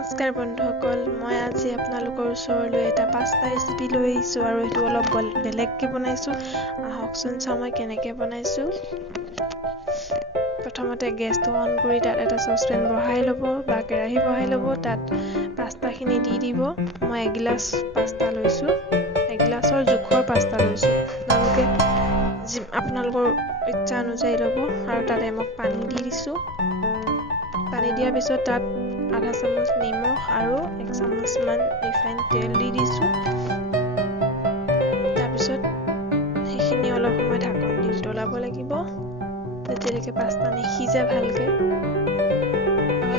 নমস্কাৰ বন্ধুসকল, মই আজি আপোনালোকৰ ওচৰলৈ এটা পাস্তা ৰেচিপি লৈ আহিছোঁ আৰু এইটো অলপ বেলেগকৈ বনাইছোঁ। আহকচোন চাওঁ মই কেনেকৈ বনাইছোঁ। প্ৰথমতে গেছটো অন কৰি তাত এটা চচপেন বহাই ল'ব বা কেৰাহী বহাই ল'ব। তাত পাস্তাখিনি দি দিব। মই এগিলাচ পাস্তা লৈছোঁ, এগিলাচৰ জোখৰ পাস্তা লৈছোঁ। আপোনালোকৰ ইচ্ছা অনুযায়ী ল'ব। আৰু তাত মই পানী দি দিছোঁ। পানী দিয়াৰ পিছত তাত আধা চামুচ নিমখ আৰু 1 চামুচমান ৰিফাইন তেল দি দিছোঁ। তাৰপিছত সেইখিনি অলপ সময় ঢাকন দি উতলাব লাগিব, যেতিয়ালৈকে পাস্তা নিসিজে ভালকৈ।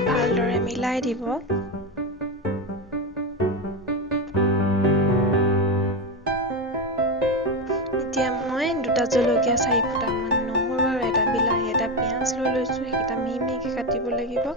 ভালদৰে মিলাই দিব। এতিয়া মই 2টা জলকীয়া, 4 ফুটামান নহৰু আৰু এটা বিলাহী, এটা পিঁয়াজ লৈ লৈছোঁ। সেইকেইটা মিহি মিহিকৈ কাটিব লাগিব।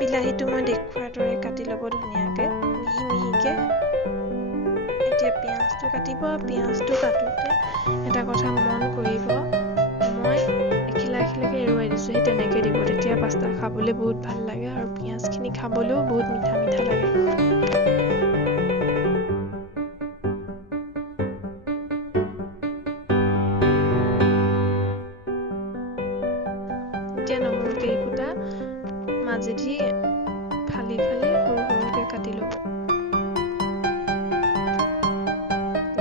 বিলাহীটো মই দেখুৱাৰ দৰে কাটি ল'ব ধুনীয়াকৈ, মিহি মিহিকৈ। এতিয়া পিঁয়াজটো কাটিব। পিঁয়াজটো কাটোতে এটা কথা মন কৰিব, মই এখিলা এখিলাকৈ এৰুৱাই দিছোঁ। সেই তেনেকৈ দিব, তেতিয়া পাস্তা খাবলৈ বহুত ভাল লাগে আৰু পিঁয়াজখিনি খাবলৈও বহুত মিঠা মিঠা লাগে। এতিয়া নহৰু কেইফুটা মাজেদি ফালি ফালি সৰু সৰুকৈ কাটি ল'ব।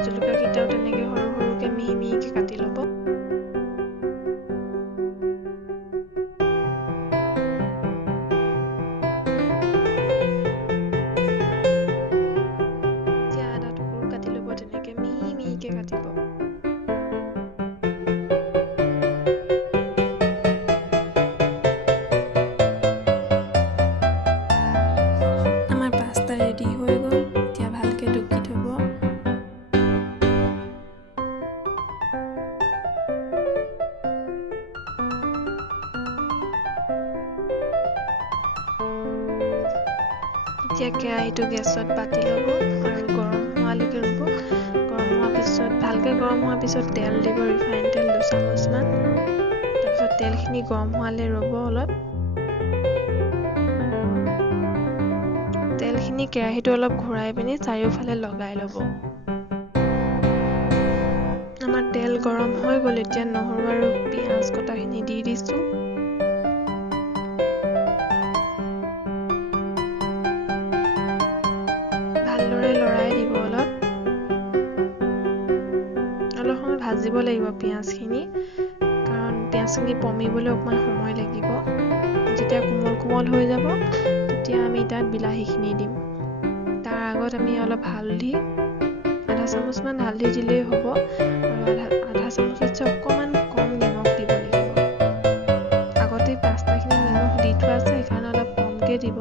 জলকীয়াকেইটাও তেনেকৈ সৰু সৰুকৈ মিহি মিহিকৈ কাটি ল'ব। এতিয়া আদা টুকুৰো কাটি ল'ব, তেনেকৈ মিহি মিহিকৈ কাটিব। ৰেডি হৈ গ'ল। এতিয়া ভালকৈ টুকি থ'ব। এতিয়া কেৰাহীটো গেছত পাতি ল'ব আৰু গৰম হোৱালৈকে ৰুব। ভালকৈ গৰম হোৱাৰ পিছত তেল দিব, ৰিফাইন তেল 2 চামুচমান। তাৰপিছত তেলখিনি গৰম হোৱালৈ ৰ'ব অলপ। তেলখিনি কেৰাহীটো অলপ ঘূৰাই পিনি চাৰিওফালে লগাই ল'ব। আমাৰ তেল গৰম হৈ গ'ল। এতিয়া নহৰু আৰু পিঁয়াজ কটাখিনি দি দিছোঁ। ভালদৰে লৰাই দিব। অলপ সময় ভাজিব লাগিব পিঁয়াজখিনি, কাৰণ পিঁয়াজখিনি পমিবলৈ অকণমান সময় লাগিব। যেতিয়া কোমল কোমল হৈ যাব, তেতিয়া আমি তাত বিলাহীখিনি দিম। তাৰ আগত আমি অলপ হালধি, আধা চামুচমান হালধি দিলেই হ'ব। আৰু আধা চামুচতকৈ অকণমান কম নিমখ দিব লাগিব। আগতে পাস্তাখিনি নিমখ দি থোৱা আছে, সেইকাৰণে অলপ কমকৈ দিব,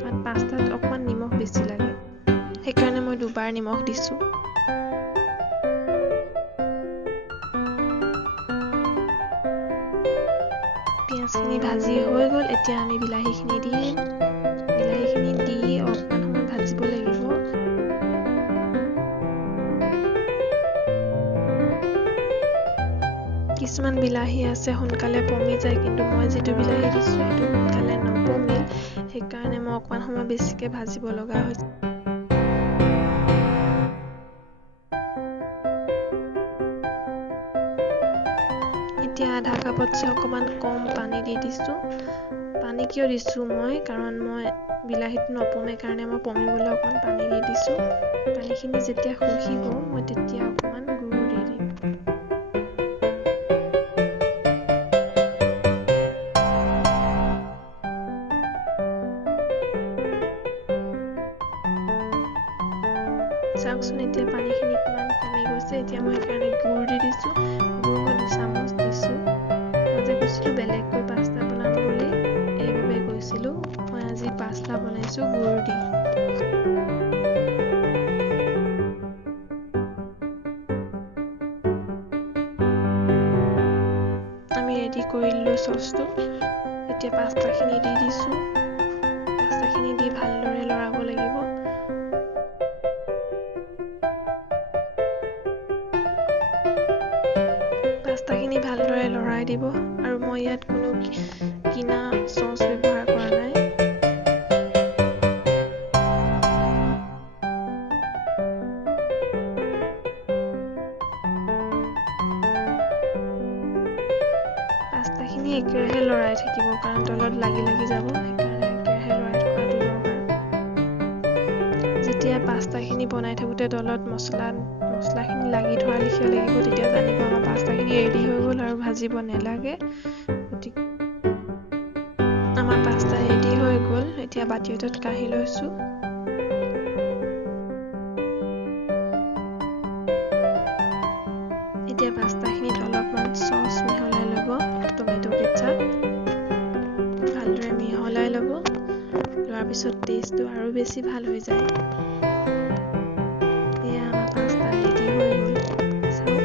কাৰণ পাস্তাত অকণমান নিমখ বেছি লাগে। সেইকাৰণে মই 2বাৰ নিমখ দিছোঁ। পিঁয়াজখিনি ভাজি হৈ গ'ল। এতিয়া আমি বিলাহীখিনি দিম। বিলাহীখিনি দি অকণমান সময় ভাজিব লাগিব। কিছুমান বিলাহী আছে সোনকালে পমি যায়, কিন্তু মই যিটো বিলাহী দিছোঁ সেইটো সোনকালে নপমিল। সেইকাৰণে মই অকণমান সময় বেছিকৈ ভাজিব লগা হৈছে। এতিয়া আধা কাপতছে অকণমান কম পানী দি দিছোঁ। পানী কিয় দিছোঁ মই, কাৰণ মই বিলাহীটো নপমে কাৰণে মই পমিবলৈ অকণমান পানী দি দিছোঁ। পানীখিনি যেতিয়া শুহিব, মই তেতিয়া অকণমান গুড় দি দিম। চাওকচোন এতিয়া পানীখিনি কিমান কমি গৈছে। এতিয়া মই সেইকাৰণে গুড় দি দিছোঁ। গুড় মই 2 চামুচ দিছোঁ। মই যে কৈছিলোঁ বেলেগকৈ পাস্তা বনাম বুলি, এইবাবে কৈছিলোঁ। মই আজি পাস্তা বনাইছোঁ গুড় দি। আমি ৰেডি কৰি দিলোঁ চচটো। এতিয়া পাস্তাখিনি দি দিছোঁ। পাস্তাখিনি দি ভালদৰে লৰাব লাগিব। পাস্তাখিনি ভালদৰে লৰাই দিব আৰু মই ইয়াত কোনো কিনা চচ ব্যৱহাৰ কৰা নাই। পাস্তাখিনি একেৰাহে লৰাই থাকিব কাৰণ তলত লাগি যাব, সেইকাৰণে একেৰাহে লৰাই থকাটো দৰকাৰ। যেতিয়া পাস্তাখিনি বনাই থাকোঁতে তলত মছলাখিনি লাগি ধৰা লিখিয়া লাগিব, তেতিয়া জানিব আমাৰ পাস্তাখিনি ৰেডি হৈ গ'ল আৰু ভাজিব নালাগে। গতিকে আমাৰ পাস্তা ৰেডি হৈ গ'ল। এতিয়া বাতি এটাত কাঢ়ি লৈছোঁ। এতিয়া পাস্তাখিনিত অলপমান চচ মিহলাই ল'ব, টমেটো কেচাপ ভালদৰে মিহলাই ল'ব। লোৱাৰ পিছত টেষ্টটো আৰু বেছি ভাল হৈ যায়। এয়া আমাৰ পাস্তা ৰেডি হৈ গ'ল। চাওক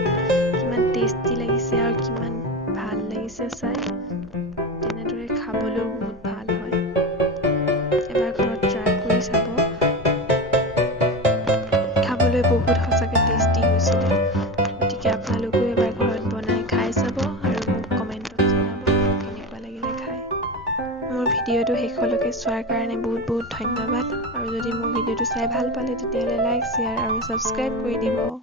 কিমান টেষ্টি লাগিছে আৰু কিমান ভাল লাগিছে চাই। তেনেদৰে খাবলৈও বহুত ভাল হয়। এবাৰ ঘৰত ট্ৰাই কৰি চাব। খাবলৈ বহুত সঁচাকৈ টেষ্টি হৈছিলে। গতিকে আপোনালোকেও এবাৰ ঘৰত বনাই খাই চাব আৰু মোক কমেণ্টত জনাব কেনেকুৱা লাগিলে খাই। মোৰ ভিডিঅ'টো শেষলৈকে চোৱাৰ কাৰণে বহুত ধন্যবাদ। আৰু যদি মোৰ ভিডিঅ'টো চাই ভাল পালে তেতিয়াহ'লে লাইক, শ্বেয়াৰ আৰু ছাবস্ক্ৰাইব কৰি দিব।